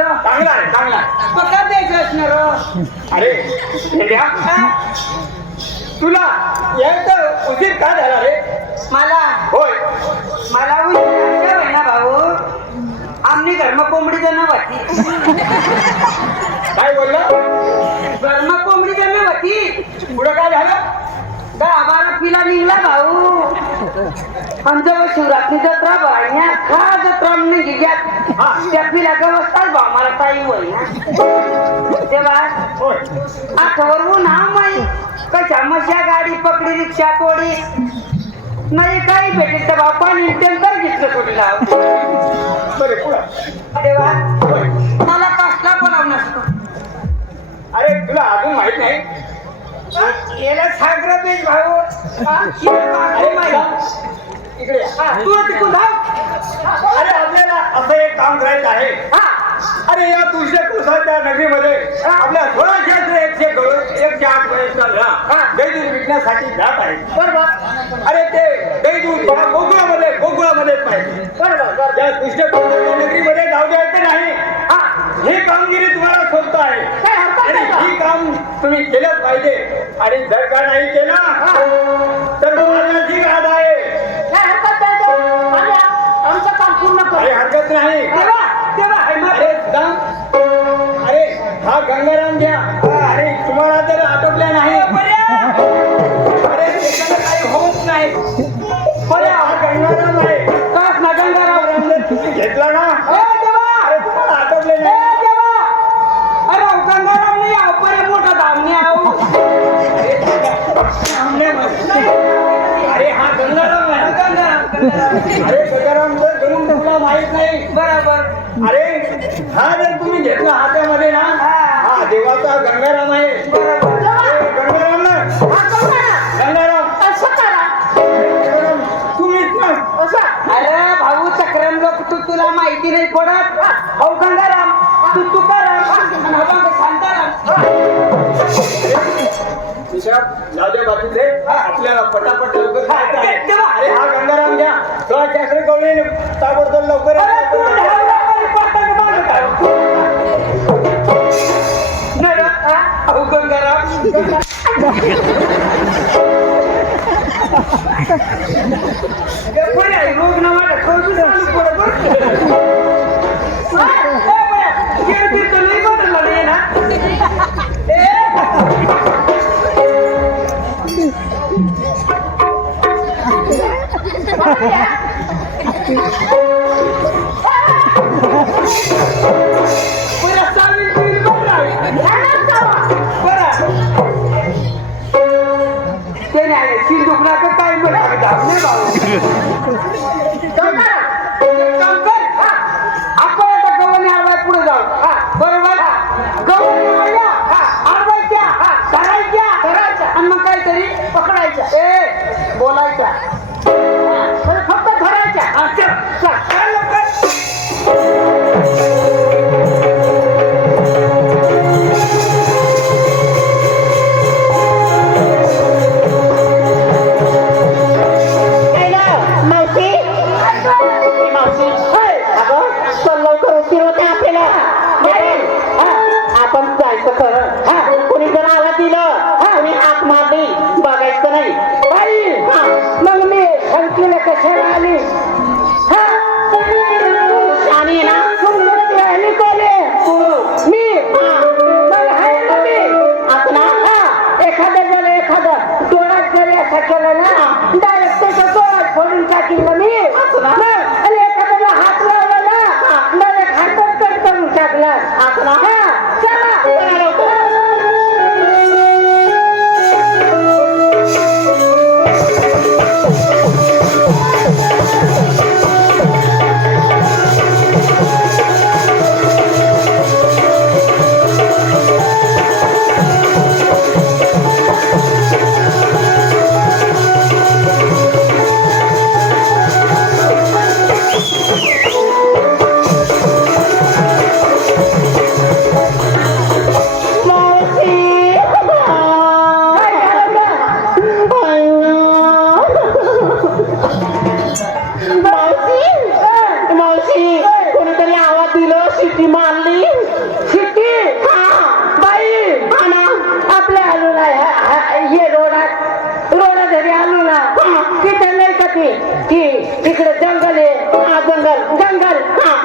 असणार हो? चांगला आहे चांगला आहे. पगार द्यायचं असणार हो? अरे भेंड्या, तुला यायचं उशीर का झाला रे? मला होय. मला उशीर आहे ना भाऊ. आमनी घरमा कोंबडी जण होती. काय बोलला? घरमा कोंबडी जण होती. पुढं काय झालं? 10-12 पिला निघला भाऊ. आमच्या शिवरात्री जत्रा भरण्या खा जत्रा निघी घ्या. त्या पिला गवसताच भाऊ मला काही होई ना तेव्हा होय. आठवरून हा माई कशा मशा गाडी पकडी रिक्षा तोडी नाही काही भेटेल तर बापा तर घेतलं सोडला. बरे पुढं. तेव्हा होय. मला कसला बोलाव नसतो. अरे तुला अजून माहित नाही? याला सागर बेज भाऊ. अरे माझ्या इकडे ये. तू तिकडून धाव. अरे आपल्याला असं एक काम करायचं आहे. अरे या तुळशी कृष्णाच्या नगरीमध्ये आपल्या 1,800 पर्यंत दही दूध विकण्यासाठी जात आहे. बरोबर. अरे ते दही दूध या गोकुळामध्येच पाहिजे. बरोबर. त्या तुळशी कृष्णाच्या नगरीमध्ये जाऊ द्यायचं नाही. ही कामगिरी तुम्हाला सोपत आहे आणि ही काम तुम्ही केलंच पाहिजे. आणि जर का नाही केलं तर माझ्याची गाद आहे. आमचं काम पूर्ण कर. अरे हरकत नाही. अरे दाम, अरे हा गंगाराम घ्या. अरे तुम्हाला जर आटोपल्या नाही अरे त्याच्यानं काही होत नाही. बरं हा गंगाराम आहे. कास ना गंगाराम. जर तुम्ही घेतला ना अरे तुम्हाला आटोपले नाही. अरे गंगाराम नाही आहो परे मोठा धामणे आहो. अरे हा गंगाराम आहे. अरे गंगाराम जर गणून तुला माहित नाही. बरोबर. अरे हा जर तुम्ही घेतला हातामध्ये ना हा देवाचा गंगाराम आहे. अरे गंगाराम ना गंगाराम तुम्हीच ना. अरे भाऊ चक्रम लोक तुला माहिती नाही पडत. भाऊ गंगाराम तू तुकाराम आणि हा बघ शांताराम. जाऊ दे बाकीचे आपल्याला पटापट लवकर जायचं आहे. तेव्हा. अरे हा गंगाराम घ्या. थोडा कॅसरे कवळी ताबडतोब लवकर या. अरे तू ढेवला पटकन मागे काय. नाही रे, भाऊ गंगाराम. बरं आहे, रोग ना वाटत कळू चालू बरोबर. कीर्ती तर नाही बदलला नाही ना. बरं सावित्री बरं ते नाही सिंधुकला तर काय बरं नाही भाऊ. काम कर. आपण आता गव्हाणे आरवाय पुढे जाऊ. बरोबर. गव्हाणे आल्या आरवायच्या करायच्या आणि मग काहीतरी पकडायच्या. बोलायच्या फक्त धरायच्या. चल लवकर. आपण जायचं खरं. कोणी जर आला दिलं कोणी हात मारली बघायचं नाही. मग मी हलकीला कशाला आली आणि ना मी आता ना एखादं झालं एखादं डोळ्यात जरी असं केलं ना डायरेक्ट त्याच्या डोळ्यात फोडून टाकील मी. आणि एखाद्याला हात लावला ना डायरेक्ट हातच कट करून टाकला. ती तिकडे जंगल आहे. हा जंगल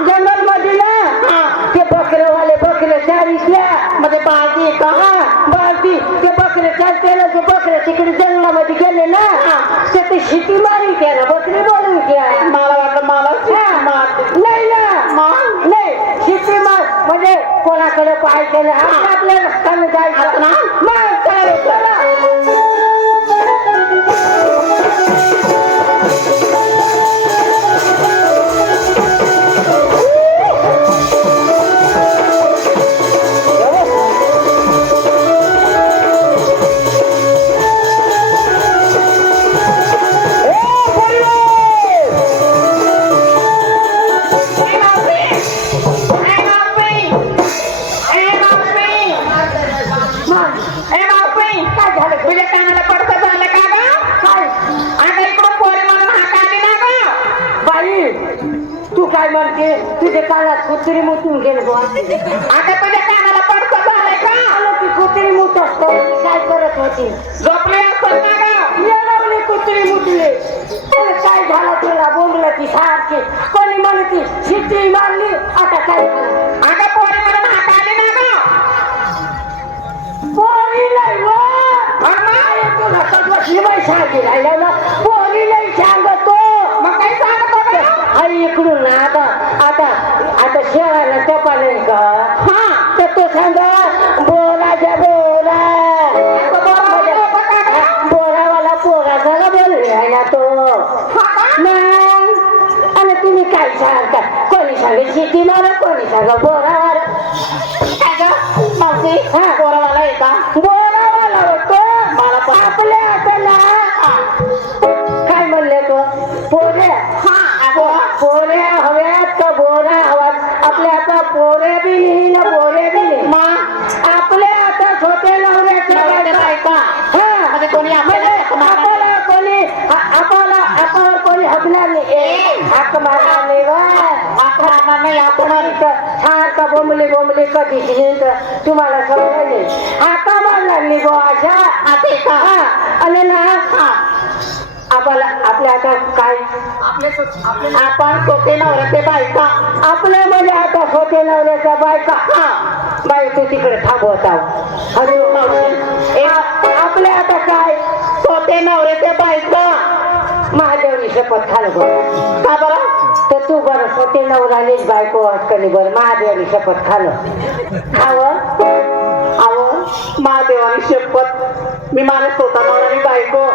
जंगल मध्ये ना ते बकरेवाले बकरे चारीतल्या मध्ये बाजी का बालती ते बकरे चालतेला ते बकरे तिकडे जंगलामध्ये गेले ना ते शिटी मारी त्या बकरी बोलून त्या मला वाटलं मला नाही ना नाही शिटी मार म्हणजे कोणाकडे पाहायचं नाही आपल्या रस्त्याने जायचं ना मग चला काय म्हणते तुझ्या कानात कुत्री मुतून गेले आता तुझ्या कानाला पडतं झालंय का ती कुत्री मुत असतो काय करत होती झोपली असत ना कुत्री मुतले काय झालं तुला बोंबलं ती सारखी कोणी म्हणती शिट्टी मारली आता काय आता पोरी म्हणून हात आली ना ग पोरी नाही तुला सगळं शिवाय सांगितलं ना पोरी नाही सांगतो मग काय सांगतो आई इकडून ना आता शेवायला चपा नाही का हा तर तो सांगा बोरावाला पोरा झाला बोलले आहे ना तो मग आणि तुम्ही काय सांगता कोणी सांगे शेती मारा कोणी सांगा बोरावाला मावशी हा बोरावाला येता बोरावाला होतो मला पण आपल्या हाताला काय म्हणले तो पोऱ्या पोऱ्या हव्यात का बोरा हव्यात आपल्या आता पोऱ्या बी नाही ना बोऱ्या बी नाही आपल्या आता छोटे नवऱ्याचा कोणी आपल्याला कोणी हकणार नाही हाक मारणार नाही हाक मारणार नाही आपण सारखा बोंबली कधीच तुम्हाला समजाय नाही हाका मारणार नाही गो अशा आणि ना आपल्या आता काय आपण सोते नवऱ्याचे बायका आपल्या म्हणजे आता सोते नवऱ्याच्या बायका बाई तू तिकडे थांबवत आपल्या आता काय सोते नवऱ्याच्या बायका महादेवनी शपथ खाल का बरं तर तू बरं सोते नवरालीच बायको कधी बरं महादेवनी शपथ महादेवानी शपथ मी मला स्वतः नवराली बायको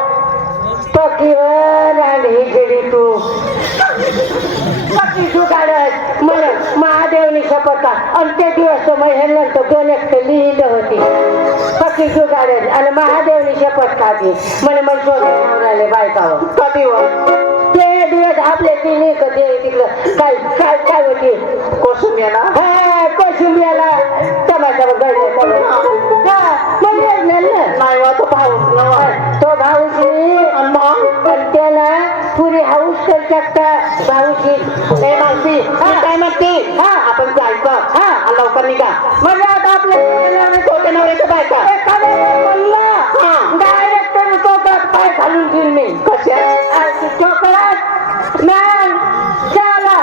तू काढत मला महादेवनी शपथ आणि ते दिवस महिन्यानंतर दोन एक लिहिलं होती पक्की तू काढत आणि महादेवनी शपथ खाती म्हणे मला शोधले बायकावर कधी ते दिवस आपले तिने कधी तिकडं काय काय काय होती कोसुंबियाला कोसुंबियाला टमाट्यावर गळले नाही तो भाऊस तो भाऊस त्याला पुरी हाऊस कर शकता भाऊची काय म्हणते आपण जायचं लवकर निघा म्हणजे आता आपल्या नवऱ्याचं बायका म्हणलं डायरेक्ट तरी चौकात पाय घालून घेईन मी कशा चोकडात मॅन चला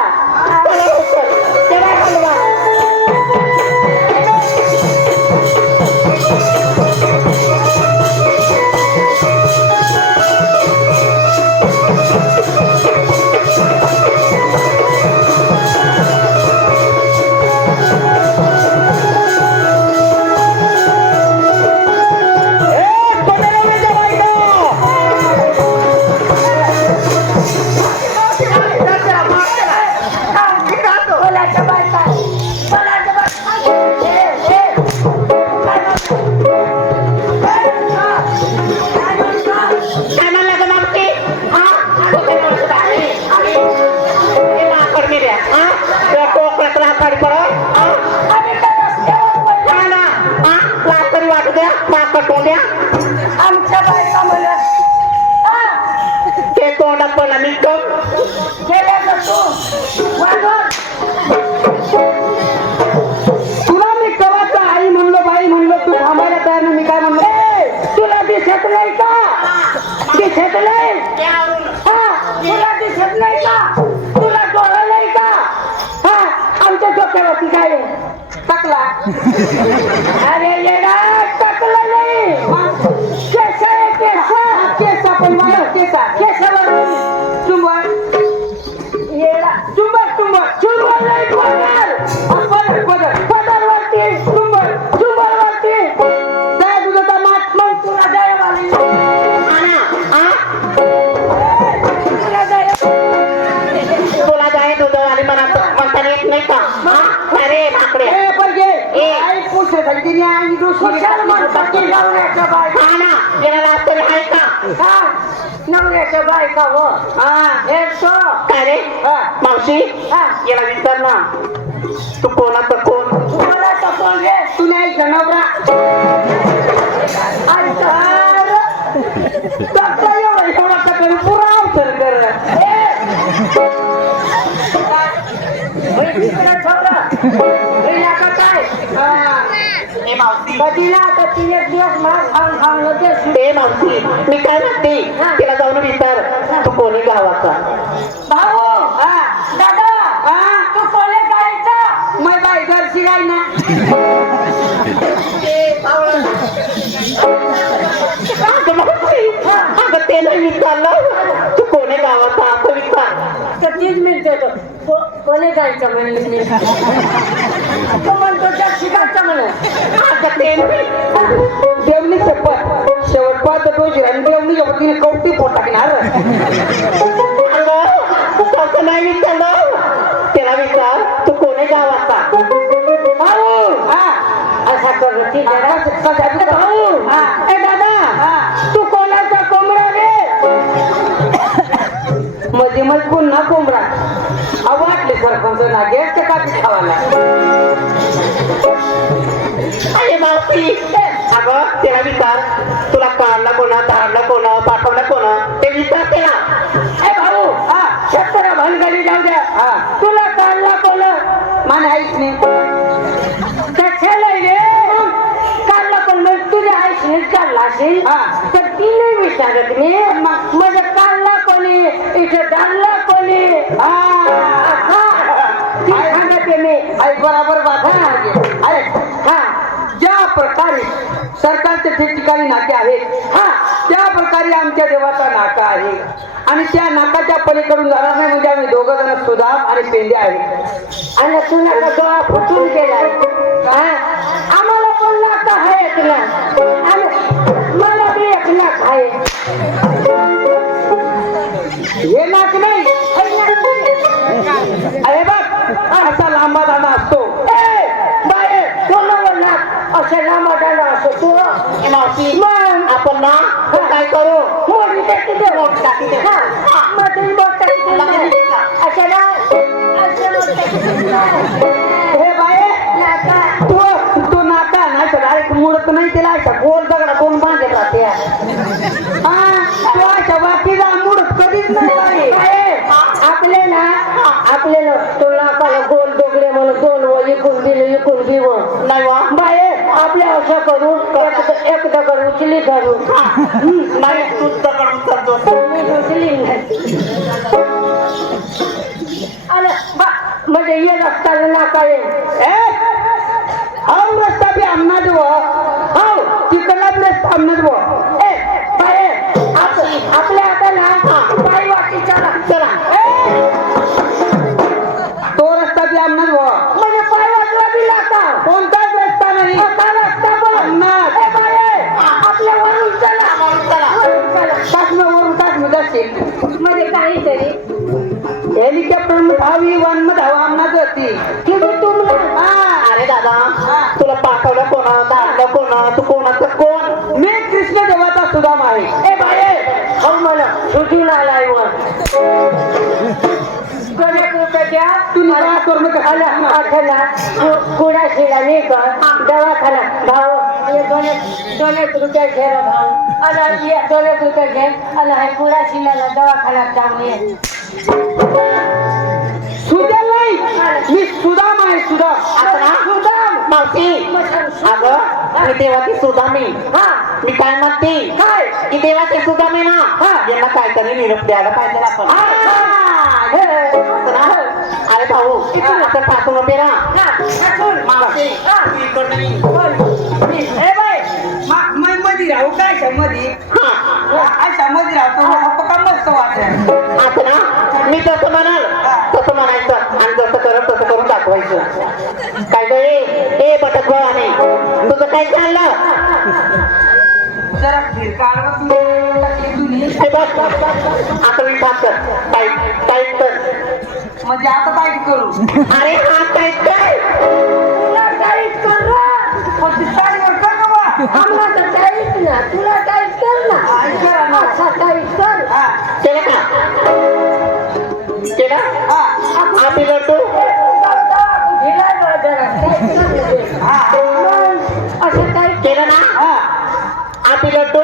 आमच्या बायका मला ते तोंडात पण आणि तुला मी कवाचा आई म्हणलो बाई म्हणलो तू थांबायला तयार मी काय म्हणलो तुला दिसत नाही का दिसत नाही अरे येडा टाकला नाही केस आहे केस केस पण मला केसावर चुंबळ येडा चुंबळ नाही पदरवरती चुंबळवरती काय तुझं तर मात मग तुला दयावाली तुला जाय तुझं आणि म्हणता येत नाही का अरे भाकडे नवऱ्याच्या बायका हो काय रे मावशी याला विचार ना तू कोणाचं कोण कोणाचा कोण रे तू नाही का नवरा पुरा अवसर कर ए मावशी कधीला आता 3 एक दिवस मला ए मावशी मी काय म्हणते तिला जाऊन विचार तू कोणी गावाचा भाऊ दादा तू कोले गायचा मैं बाई घरची गाय ना अगं ते नाही विचारलं तू कोणी गावाचा असं विचार तर 30 मिनिट येतो कोले गायचा म्हणले तो म्हणतो त्या शिकायचं म्हणे अगं ते देवनी शपथ शेवट पाहत रोजी आणि देवनी वतीने कवटी पोट टाकणार तसं नाही विचारलं त्याला विचार तू कोणी गावाचा असा कर ठीक आहे भाऊ ए दादा तू कोणाचा कोंबडा रे मध्ये मग पुन्हा कोंबडा वाटले सरपंच ना गेस ते कापी खावाला अरे मावशी अगं त्याला विचार तुला काढला कोणा धाडला कोणा पाठवला कोणा ते विचार त्याला ए भाऊ शेतकऱ्या भानगडी जाऊ द्या तुला काढला कोण मला आईच नाही रे काढला पण मग तुझ्या आईशी काढला असेल तर ती नाही विचारत मी म्हणजे काढला कोणी इथे डाळला कोणी सांगते मी आई बरोबर बाधा ज्या प्रकारे सरकारचे ठिकठिकाणी नाके आहेत त्या प्रकारे आमच्या देवाचा नाका आहे आणि त्या नाकाच्या पलीकडून जाणार नाही म्हणजे आम्ही दोघं जण सुदाम आणि पेंडे आहेत आणि तुला डोळा फुटून केलाय आम्हाला पण नाका आहे ना मला बी एक नाक आहे हे नाक नाही अरे बघ असा लांबा दांडा असतो बाय कोणावर नाक असा लांबा दांडा असतो तू मावशी आपण ना काय करू मोठी टाकी दे मोठी टाकी दे मध्ये मोठी टाकी दे अशा ना हे बाय नाका तू नाका नाही तर डायरेक्ट मुडत नाही तिला अशा गोल दगडा दोन बांधले राहते तू अशा बाकीला मुडत कधीच नाही आपले ना तो नाकाला गोल दोगडे म्हणून दोन व इकून दिव नाही वा बाय आपल्या असं करून एक दगड उचली धरून नाही तू दगड उचलतो मी उचली नाही अरे म्हणजे ये रस्ता नाका हा रस्ता बी आमना देव हो तिकडला रस्ता आमना देव आपल्या आता ना पायी वाटी चला तो रस्ता बी आमना देव म्हणजे पाय वाटला बी लाका कोणताच रस्ता नाही रस्ता पण आपल्या वरून वरून जाशील म्हणजे काहीतरी हेलिकॉप्टर धावी वन मध्ये धावा आमना जाती अरे दादा तुला पाठवलं कोणा धाडलं कोणा तू कोणाचं कोण मी कृष्ण देवाचा सुदाम आहे ए बाये हो मला सुटून आलाय कुडा शिला नाही का दवाखाना भाऊ 2 रुपया घे भाऊ आणि 2 रुपया घे आणि कुडा शिलाला दवाखान्यात जाऊन ये सुदाम नाही मी सुदाम आहे सुदाम मावशी अगं मी देवाची सुदामी मी काय म्हणते की देवाची सुदामी ना यांना काहीतरी निरोप द्यायला पाहिजे आपण अरे भाऊ आता ठाकून उभे राहा हा, ठाकून. मावशी हा. इकडनं ये. बोल. ए बाय मध्ये राहू काय अशा मध्ये अशा मध्ये राहतो पक्का मस्त वाटत असं ना मी जसं म्हणाल तसं म्हणायचं आणि जसं करत तसं करून दाखवायचं. काय ग ए बटक आणि तुझं काय चाललं जरा फिरका आला तुम्ही हे बस आता मी भाग कर टाईट टाईट कर. म्हणजे आता काय करू अरे हा टाईट काय तुला टाईट कर ना. पण ती साडीवर कर ना बा. आम्हाला टाईट ना. तुला टाईट कर ना. करा ना. अच्छा टाईट कर. हा केलं का केलं हा आम्ही लड्डू ढिला जरा टाईट कर म्हणजे. हा मग असं टाईट केलं ना हा आम्ही लड्डू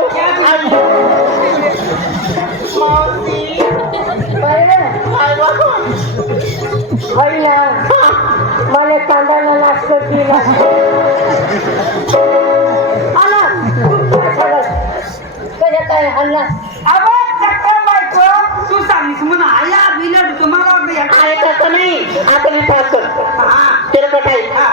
ना मला कांद्याला नाश्ता केला आला कशा काय हल्ला अबे चक्कर बायको तू सांगिस म्हणा आया बिलड तुम्हाला वाटलं या अरे तसं नाही आता मी भाग कर हा केलं का टाईट हा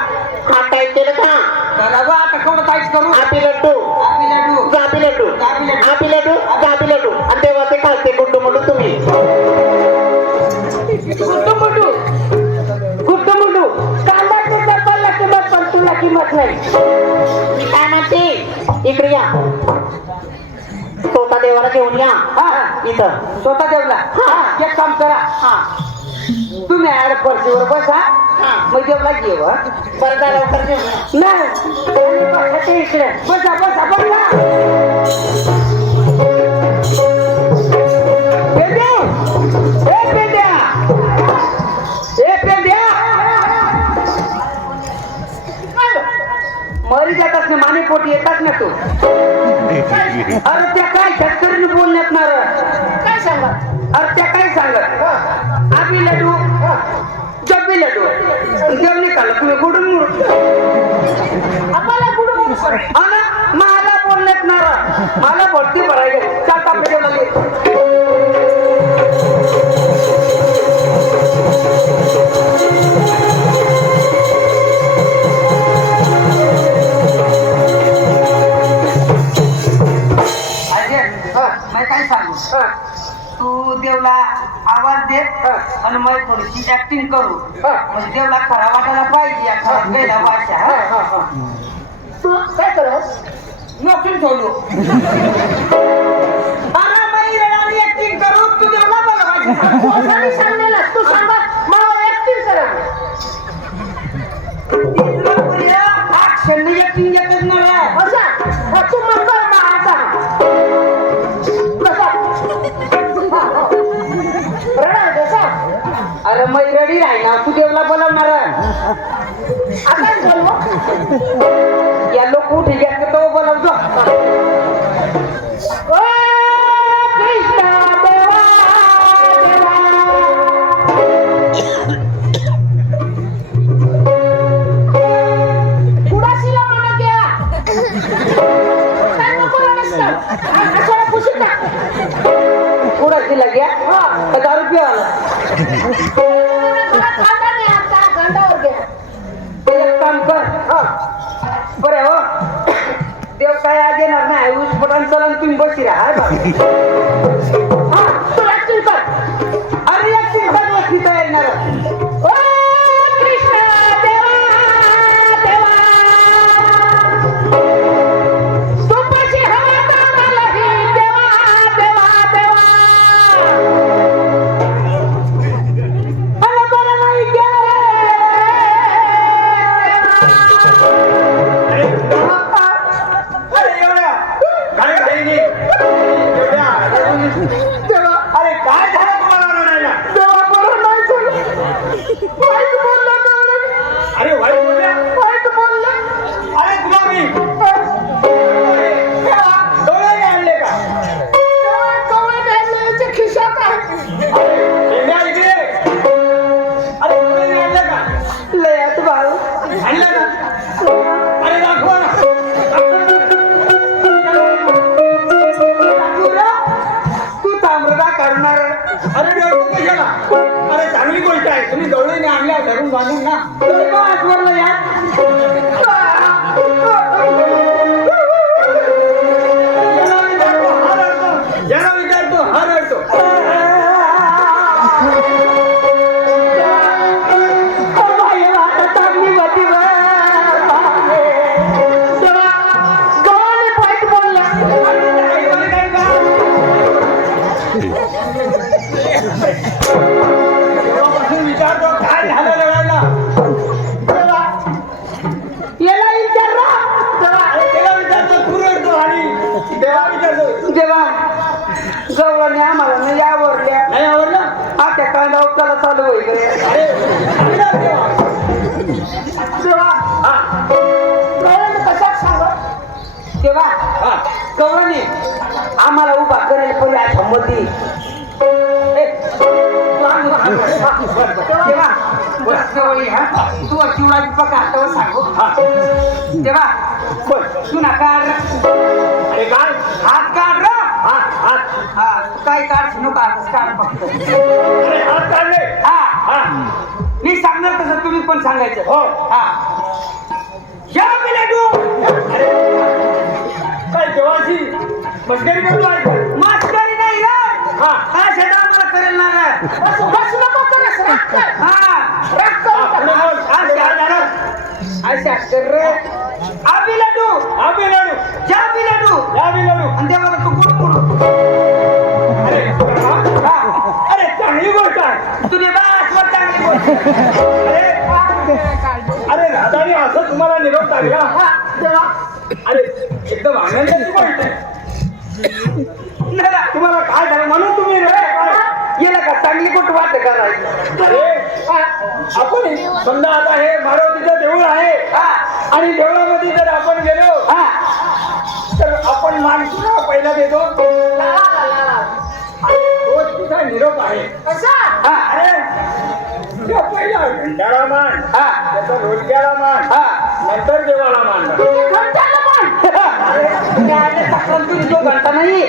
टाईट केलं का त्याला बा आता केवढं काहीच करू आम्ही लड्डू आपली लाडू गाबी लड्डू आम्ही लड्डू गाबी लड्डू आणि तेव्हा ते खालते गुड्डू मुड्डू तुम्ही गुट्टू मुंडू कांदा तुझा पडला किंमत पण तुला किंमत नाही मी काय म्हणते इकडे या स्वतः देवाला घेऊन या हा इथं स्वतः देवला हा. एक काम करा हा तुम्ही ऍड पर्सीवर बसा हा. मग देवला घेऊ हा. बरं झालं लवकर घेऊन या. नाही इकडे बसा बसा बसा पेंद्या! ए पेंद्या! ए पेंद्या! मरी जातात ना माने पोटी येतात ना तू अरे त्या काय शेतकरीने बोलण्यात ना रे. काय सांगा अरे त्या काय सांगत आम्ही लडू जब्बी लडू जेवणे खाल्लं तुम्ही गुडून मुडून आम्हाला गुडू अना मला बोलण्यात ना रे. मला भरती भरायचे चाल आपल्या जेवणाला मैं काय सांगू तू देवला आवाज दे आणि मग थोडीशी ऍक्टिंग करू म्हणजे देवला खरा वाटायला पाहिजे या खरा गेला भाषा तू काय करस नोकरी ठेवलो अरे मी ऍक्टिंग करू तू देवला मला पाहिजे कोणाने सांगलेला तू सांगा मला ऍक्टिंग करा ऍक्शन ऍक्टिंग येतच नाही असा तू म्हणतो ना आता कसा रडा कसा अरे मै रेडी राही ना तू देवला बोलवणार आता बोलव या लोक उठी घ्या तो बोलवतो ओ कृष्णा देवा देवा उडासीला म्हणा घ्या काय नको नसतं अशाला पुसून टाक पुढं दिला घ्या हा 10 रुपये आला मला खाता नाही आता गंडावर घ्या एक काम कर बरं हो देव काय आज येणार नाही उस्फोटन चलन तुम्ही बसी राहा हा तू ऍक्टिंग कर अरे एक चिंता बसली तर येणार ओ कृष्णा देवा देवा तुपाशी हवा तांदळा ही देवा देवा देवा अरे बरं नाही अरे एवढ्या काय काही देवा अरे काय झालं तुम्हाला रडायला देवा बरं नाही झालं वाईट बोलला कारण अरे वाईट बोलल्या वाईट बोलला अरे तुला मी डोळे नाही आणले का देवा कवळे घालण्याच्या खिशात आहे इंडिया इकडे अरे डोळे नाही आणले का लयात भाऊ आणलं ना अरे दाखवा ना तू ताम्रदा करणार अरे डोळे कशाला अरे चांगली गोष्ट आहे. तुम्ही गवळीने आणल्या धरून बांधून ना. तुम्ही का आजवरला या ज्याला विचारतो हा रडतो. तेव्हापासून विचारतो काय झालं रडायला. त्याला विचारतो तू रडतो आणि तेव्हा विचारतो जेव्हा गवळणी आम्हाला नाही आवडल्या नाही आवडलं. आता कांदा उपचाला चालू होईल अरे चांगलं तेव्हा. तेव्हा हा गवळणी कशात सांगत तेव्हा हा गवळणी आम्हाला उभा करेल परी अशा मध्ये तेव्हा गवळी हा तू चिवडाची पका हातावर सांगू तेव्हा बोल. तू ना काढ अरे काय हात काढ र हात हा काय काढ नका काढ फक्त अरे हात काढले. हा हा मी सांगणार तसं तुम्ही पण सांगायचं हो. हा या मिलेटू अरे काय देवाची मस्करी करतो आहे का? मास्करी नाही रे हा काय शेता आम्हाला करेल ना रे बस नको करस हा पुढे बोल. काय झालं? अशा कर रे आबी लड्डू हा बी लडू. जा बी लड्डू या बी लडू. आणि देवाला तू गुड गुड अरे अरे चांगली गोष्ट आहे. तुझे बास वर चांगली बोल अरे अरे राधाने असं तुम्हाला निरोप टाकला. अरे एकदम आनंदाची गोष्ट आहे. तुम्हाला काय झालं म्हणून तुम्ही येला का चांगली गोष्ट वाट करायची अरे आपण समजा आता हे मारुतीचं देऊळ आहे हा आणि देवळामध्ये जर आपण गेलो हा तर आपण मान कुणाला पहिला देतो. आणि तोच तिचा निरोप आहे. हा अरे त्या पहिला घंटाळा मान हा त्याचा रोजग्याला मान हा नंतर देवाला मान. तो घंटा नाही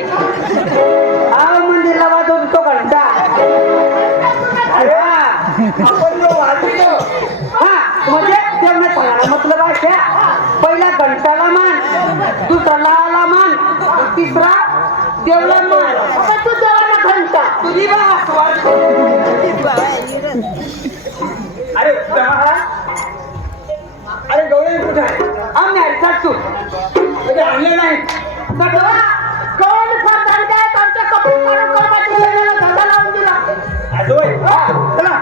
हा मंदिरला वाजवतो तो घंटा अरे आपण जो वाजवितो हा म्हणजे तेवढं सांगायला मतलब अशा पहिला घंटाला मान दुसरा लावाला मान तिसरा देवला मान तू देवाला घंटा तुझी अरे दहा. अरे गवळी कुठे आहे? आम्ही हरिचाट तू म्हणजे आणलं नाही. आजोबाई चला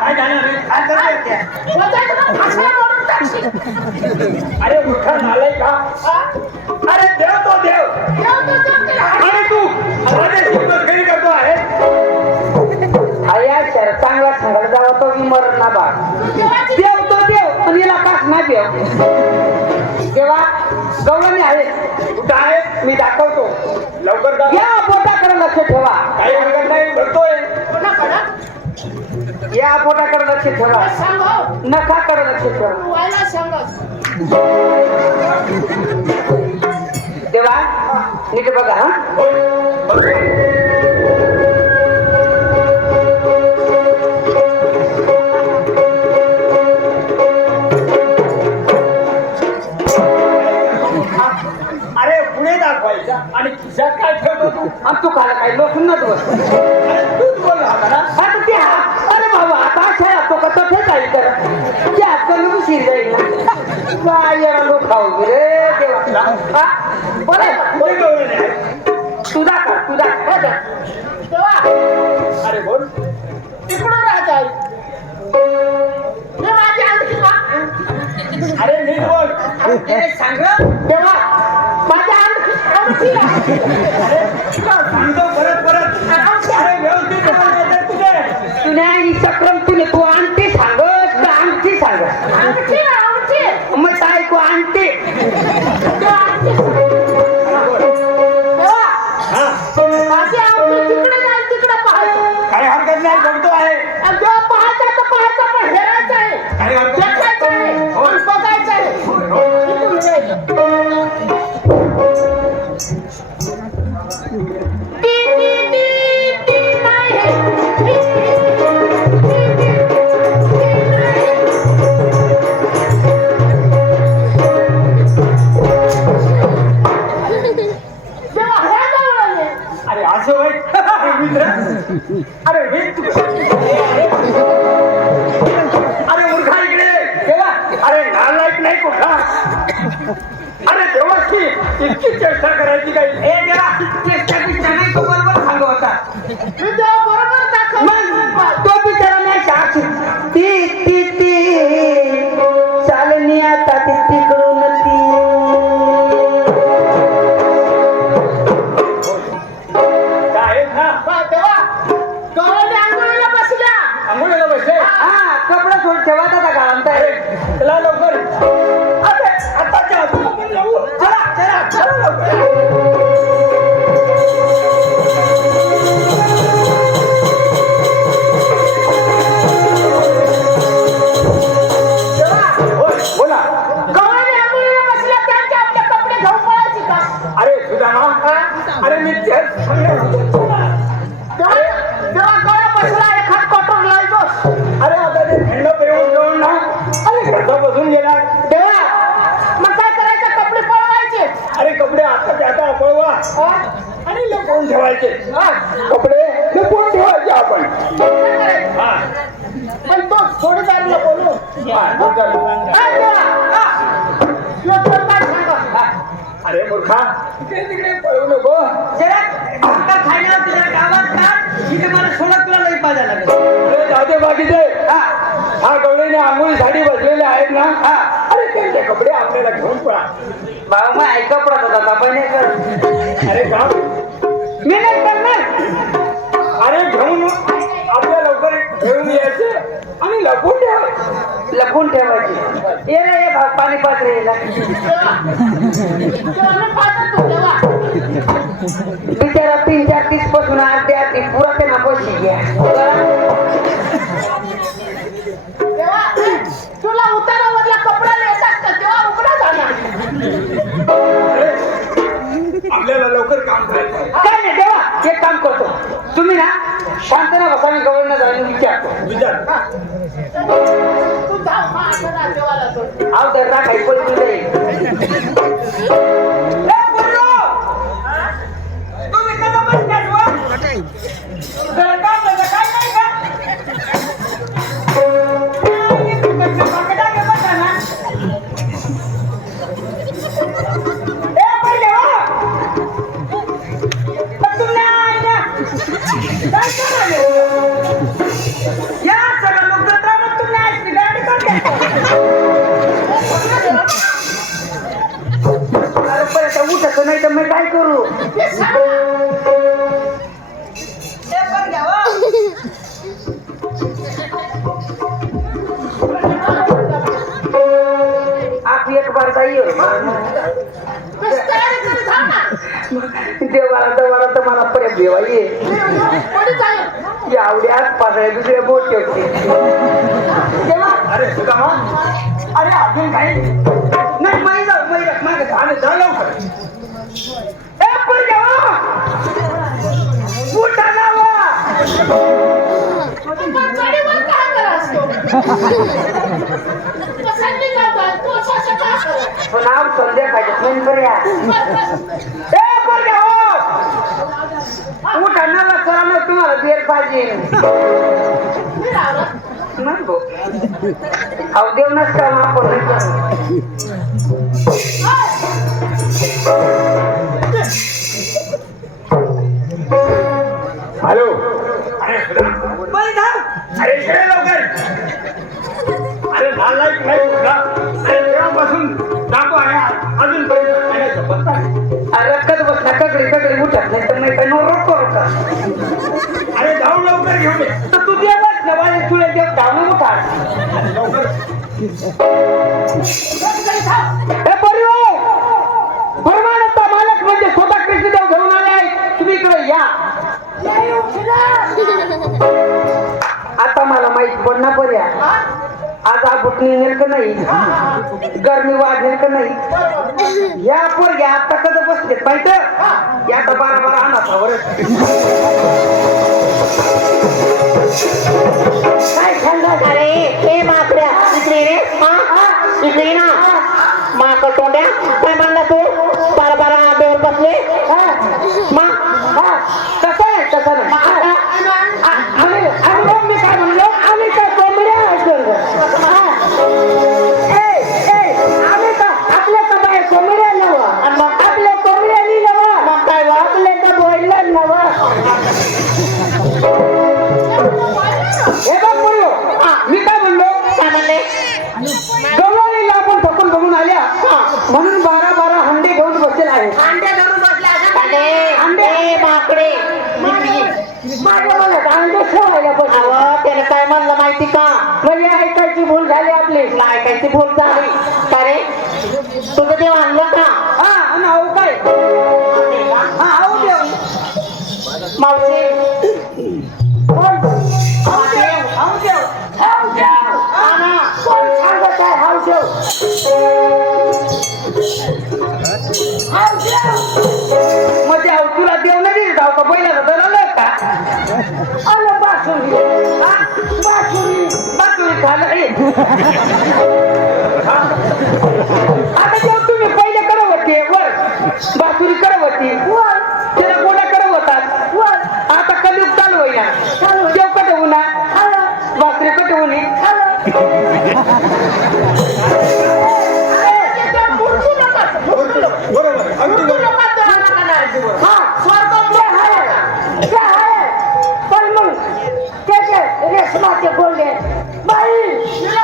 काय झालं रे? अरे उठा झालंय का? अरे देव तो देव आणि तू माझ्याशी मस्करी करतो आहे. आया शर चांगला सांगायला जावा तो मी मरण ना बा देव तो देव पण याला कास नाही देव तेव्हा गवळणी आहे कुठं आहे? मी दाखवतो लवकर जा. या बोटाकडे लक्ष ठेवा काही हरकत नाही बघतोय. या बोटाकडे लक्ष ठेवा नखाकडे लक्ष ठेवा देवा नीट बघा हा अरे पुढे दाखवायचा आणि खिशात काय ठेवतो तू? आणि तू खाला काय लोखंडच बस अरे तूच बोल होता ना. आता ते अरे बाबा आता अशा तो कसं ठेचाई तर ते हातकन शिर जाईल ना काय याला लोक खाऊ रे देवा हा? बरं पुढे गवळणी आहे. तुझा का तुझा अरे बोल. तिकडून राहत आहे अरे नीट बोल. सांग तेव्हा माझ्या अरे सांगतो परत परत. अरे व्यवस्थित बोलायचं तुझे. तुझ्या चक्रम तुने तू आणते सांगत का आणते सांगत मग काय तू आणते हा माझी आवडी तिकडे जाईल तिकडे पाहायचं काही हरकत नाही. अरे हे तू अरे मूर्खा इकडे देवा अरे नालायक नाही कुठला अरे देवाची इतकी चेष्टा करायची काही हे देवा चेष्टा बिष्टा नाही तो बरोबर सांगू होता मी तेव्हा बरोबर दाखव मग तो बिचारा नाही साक्षी ती ती ती चालणी आता ती तिकडून ती काय ना तेव्हा गवळणी आंघोळीला बसल्या आंघोळीला बसले हा कपडा सोड ठेवा आता घालता अरे चला लवकर अरे आताच्या आधी आपण जाऊ चला चला चला लवकर होय, बोला गवळणी आंघोळीला बसल्या त्यांचे आपले कपडे घेऊन पळायची का अरे सुदामा अरे मी तेच सांगणार होतो. तेव्हा गवळा बसला एखाद कॉटन लावतोस अरे आता ते थंड पेऊन जाऊन ना अरे घरचा बसून गेला तेव्हा मग काय करायचं कपडे पळवायचे अरे कपडे आता आता पळवा आणि लपवून ठेवायचे कपडे लपवून ठेवायचे आपण हा पण तो जोडीदाराला बोलू हा, मग चालू. काय सांगा अरे मूर्खा इकडे तिकडे पळू नको खायला तुझ्या गावात का इथे मला सोडत तुला लई पाजा लागेल अरे जाते बाकीचे हा गवळीने आंघोळी साडी बसलेले आहेत ना अरे त्यांचे कपडे आपल्याला घेऊन पळा बाबा मग ऐका पडत होता बाबा नाही कर अरे का मी नाही करणार अरे घेऊन आपल्या लवकर घेऊन यायचे आणि लपून ठेवायचे लपून ठेवायची ये रे ये पाणी पात्र येला बिचारा 3-4 पासून अर्धे अर्धी पुरा ते नापोशी घ्या तुला उतारावरला कपड्याला येतात का तेव्हा उघडा जाणार आपल्याला लवकर काम करायचं आहे. काय नाही देवा एक काम करतो तुम्ही ना शांत ना बसा मी गव्हर्नर जाऊन विचारतो विचार तू जाऊ देवाला तो आव तर राखाय पळून जाईल उठत नाही तर मी काय करू आप एक बार जाइए देवाला देवाला तर मला पर्यंत देवा ये एवढ्याच पासळ्या दुसऱ्या बोट ठेवते अरे सुदामा अरे अजून काही नाही माही जाऊ मागे झालं जा लवकर ए पण देवा उठा नावा नाव संध्याकाळच्या फोन करूया ए पण देवा उठा नावा चला ना तुम्हाला बेर पाहिजे नाही भाऊ अहो देव नसता आपण नाही करू हॅलो अरे सुदामा अरे इकडे लवकर अरे नालायक नाही कुठला अरे तेव्हापासून जातो आहे अजूनपर्यंत पाण्याचा पत्ता नाही. रक्कत बस ना ककडे उठत नाही तर नाही काय नो रोको रोका अरे जाऊ लवकर घेऊन ये तर तू देवच ना माझे तुला देव धावून उठा लवकर हे बरी हो परमानंद मालक म्हणजे स्वतः कृष्णदेव घेऊन आले आहेत तुम्ही इकडे या आता मला माहित पडणार पर्या आज आबुटणी नेल का नाही गरमी वाढेल का नाही या पोरग्या आता कधी बसले पाहिजे या आता 12 अनाथावर काय सांगत अरे हे माकड्या इकडे रे इकडे ना माक तोंड्या काय म्हणला तू 12 आंब्यावर बसले कसं नाही तसं नाही आम्ही मी काय म्हणलो आम्ही काय कोंबड्या आहेत हा. आम्ही का आपल्या का बाय कोंबड्या नवा आपल्या कोंबड्यानी नवा मग काय वा? आपल्या का बॉयलर नवा हे बघ बोललो मी काय म्हणलो काय म्हणले गवळीला आपण थकून बघून आल्या म्हणून 12 हंडे घेऊन बसेल आहे अंडे धरून बसले अंडे ए, माकडे माझ्या मनात अंडे ठेवायला बस अहो त्याने काय म्हणलं माहिती का म्हणजे ऐकायची भूल झाली आपली तुला ऐकायची भूल झाली का रे तुझं देव आणलं का हा आणि अहो काय हा अहो देव मावशी अहो देव कोण सांगत आहे हाव देव म्हणजे अहो तुला देव नाही दिली जाऊ का पहिल्याला दरवलं का आलं बासुरी बासुरी बाजूला झालं रे आता देव तुम्ही पहिले करत होते वर बासुरी करत होती वर त्याला गोड्या करत होतात वर आता कलियुग चालू होईना चालू होईना. देव कट होईना खालं बासरी कट होणी बरोबर अगदी बरोबर हा स्वर्ग ते आहे पण मग त्याचे रेशमाचे गोंडे बाई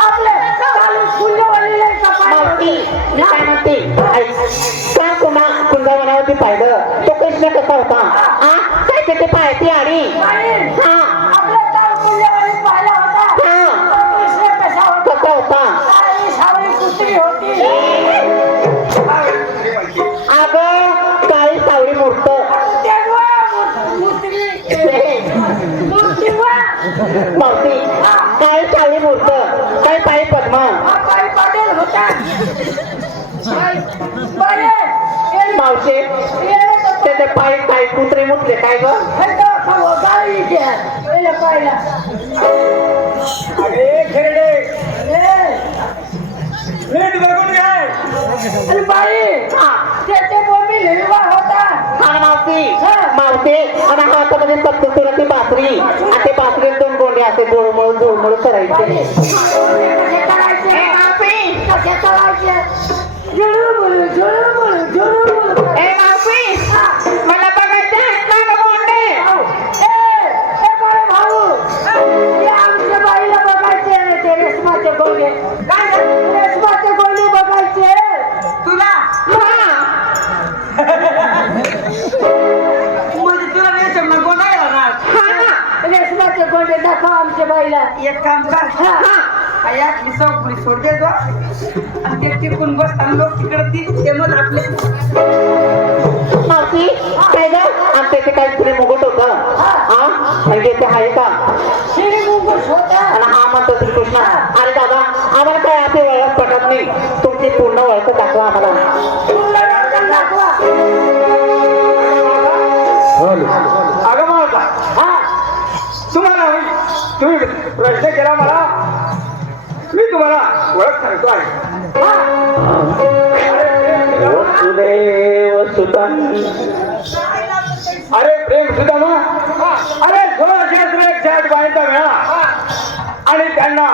आपले चालू कुंजवालीला मावशी मी काय म्हणते ऐक. का पुन्हा कुंदावनावरती पाहिलं तो कृष्ण कसा होता काय त्याचे पायती आणि हा आपल्या चालू कुंजवाली पाहिला होता तो कृष्ण कसा होता कसा होता काळी सावळी कुत्री होती अगं काळी सावळी मूर्त मावशी काळी सावळी मूर्त काय पायी पद्मा मावशी त्याचे पाय काय कुत्रे मुतले काय ग अरे खेरडे नीट बघून घ्याय हा मावशी मावशी आणि हातामध्ये सप्तसुराची बासरी आणि ते बासरीत 2 गोंडे असे जोळमळ करायचे ए मावशी मला बघायचे आहेत ना ग गोंडे रेशमाचे गोंडे बघायचे तुला हा म्हणजे तुला रेशम ना गोंडा येणार हा रेशमाचे गोंडे दाखव आमच्या बाईला एक काम कर यातली चौकडी सोड दे तो आणि ते टिकून बसताना लोक तिकडे ते मग आपले मावशी काय ग आमच्या इथे काही पुढे मुगट होतं हा म्हणजे ते आहे का शिरी मुंगूस होता आणि हा म्हणतो श्रीकृष्ण अरे दादा आम्हाला काय असे ओळख पटत नाही तुमची पूर्ण ओळख दाखवा आम्हाला दाखवा अगं माझा हा तुम्हाला तुम्ही प्रश्न केला मला मी तुम्हाला ओळख सांगतो आहे अरे प्रेम सुद्धा ना अरे 16 बायचा वेळा आणि त्यांना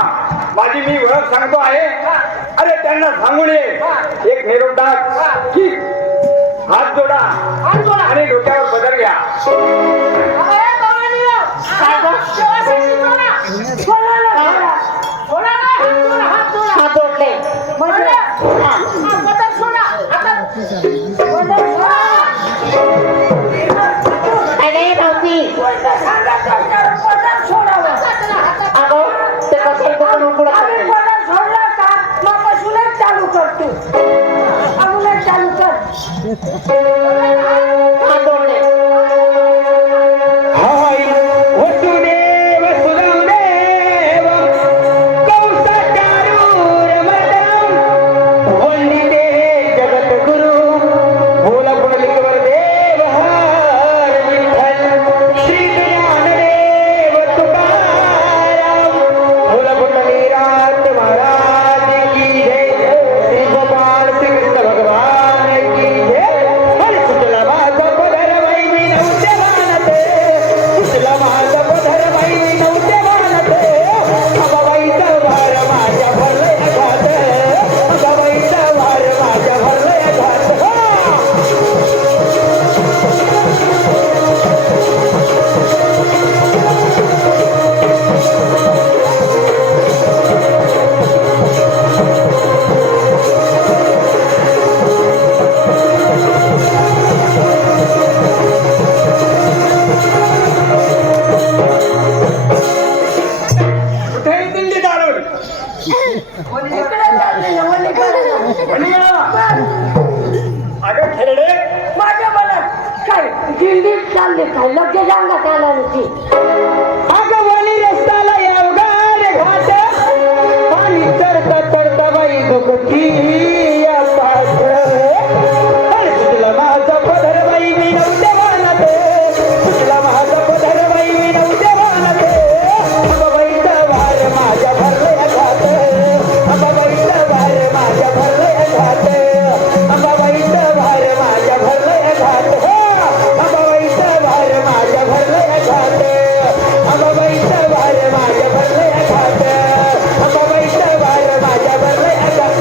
माझी मी ओळख सांगतो आहे अरे त्यांना सांगून ये एक निरोप टाक की हात जोडा आणि डोक्यावर पदर घ्या हात जोडले अरे मावशी अगं ते कसं करून पुढे चालू करतो अगोदर चालू कर हात जोडले हाय वसुदेव सुदेव कौसचारूरमदं वंदिते जगद्गुरु मूलपुंडलिकवर देव हर विठ्ठल श्री ज्ञानदेव तुकाराम मूलपुंडलीनाथ महाराज की जय श्री गोपाल श्री कृष्ण भगवान की जय हरि सुतला दिंडीत चालली काय लगेच अंगात आला ती अगं वनी रस्त्याला अवघड घाट पाणी चढता बाई दुखती या पाठ सुटला माझा पदर बाई मी नव्हते वाहनात सुटला माझा पदर बाई मी नव्हते वाहनात अंबाबाईचा भार माझ्या भरले घाट अंबाबाईचा भार माझ्या भरले घाट अंबाबाईचा भार माझ्या भरले घाट अंबाबाईचा भार माझ्या भरले घाट अंबाबाईचा भार माझ्या भरले घाट अंबाबाईचा भार माझ्या भरले घाट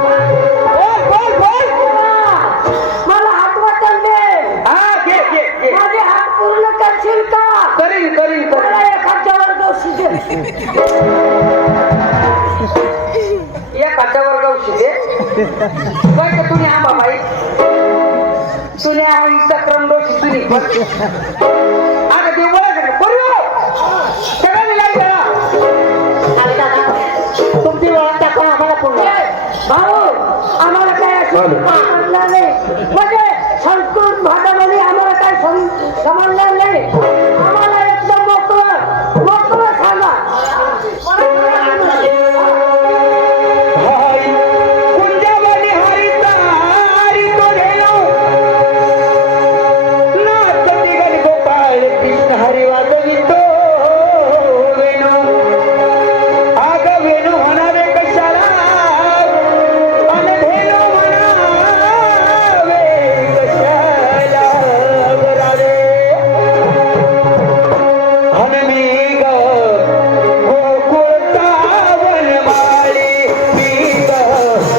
बोल बोल मला हात वाटण दे हा घे माझे हात पूर्ण करशील का करीन मला एखाद्यावर दोषी दे या काट्यावर गावशी दे बाई का तुम्ही आंबा बाई तुने आई क्रम दोषी तुनी अगं ते ओळख सगळ्यांनी लाई करा तुमची ओळख दाखवा आम्हाला पुन्हा भाऊ आम्हाला काय समजणार नाही म्हणजे संस्कृत भाषामध्ये आम्हाला काय समजणार नाही आम्हाला एकदम मोकळं सांगा हाय कुंजवनी हरिता हरी तो घेलो नाचती गण गोपाळ कृष्ण हरी वाजवितो वेणू आग वेणू म्हणावे कशाला अन धेनू म्हणावे कशाला वरावे अन मी ग गोकुळता वनमाळी मी ग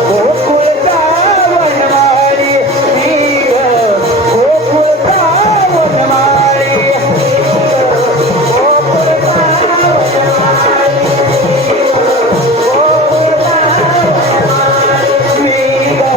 गोकुळता वनमाळी मी ग गोकुळता वनमाळी गोकुळता वनमाळी मी ग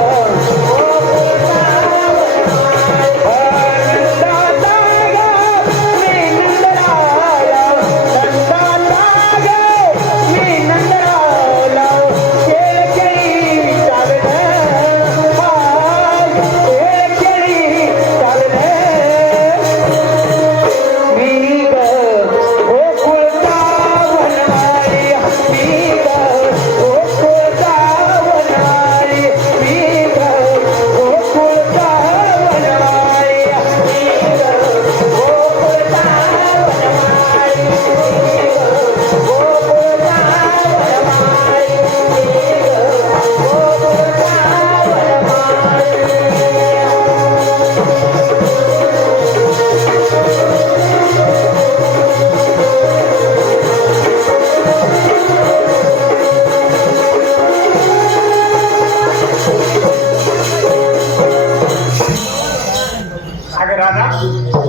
अगं राधा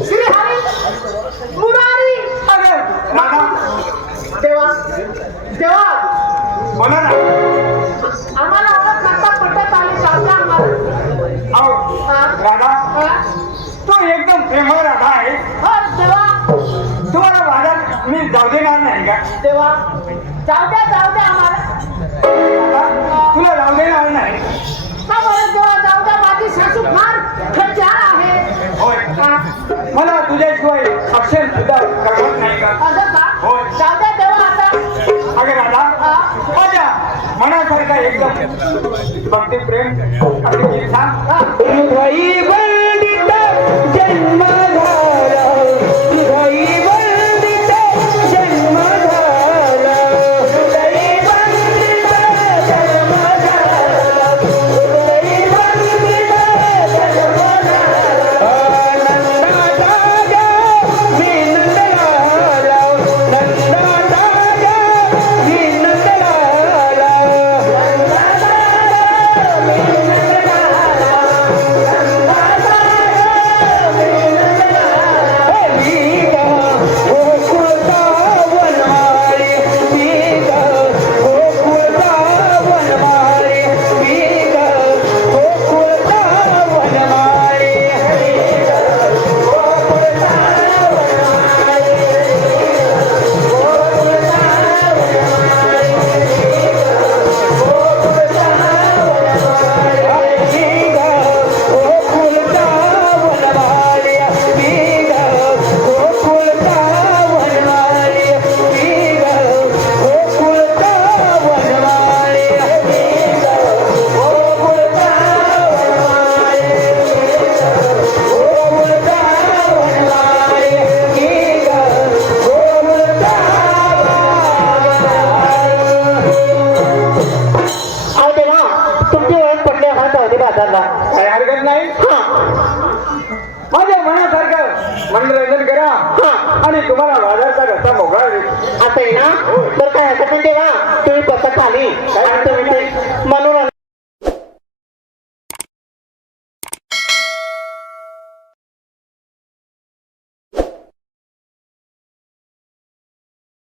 श्रीहरी मुरारी अगं राधा देवा देवा बोला ना आम्हाला ओळख करता पटत आली चालला आम्हाला अहो राधा तो एकदम प्रेमळ राधा आहे देवा तुम्हाला वादात मी जाऊ देणार नाही का देवा जाऊ द्या आम्हाला राधा, तुला जाऊ देणार नाही का बरं देवा जाऊ द्या माझी सासू फार खच्चाळ आहे होय मला तुझ्याशिवाय अक्षर सुद्धा करमत नाही का असं का होय. जाऊ द्या देवा आता अगं राधा माझ्या मनासारखा एकदम भक्ती प्रेम असे गीत सांग हृदयी बंदित जन्म झाला हृदयी बंदित जन्म झाला हृदयी बंदित जन्म झाला हृदयी बंदित जन्म झाला नंदा जागा मी नंदलाला नंदा जागा मी नंदलाला नंदा जागा मी नंदलाला सांगा. काही हरकत नाही. माझ्या मनासारखं मनोरंजन करा आणि तुम्हाला बाजारचा रस्ता मोकळा होईल. असं आहे ना तर काय हरकत नाही तेव्हा तुम्ही बसा खाली आणि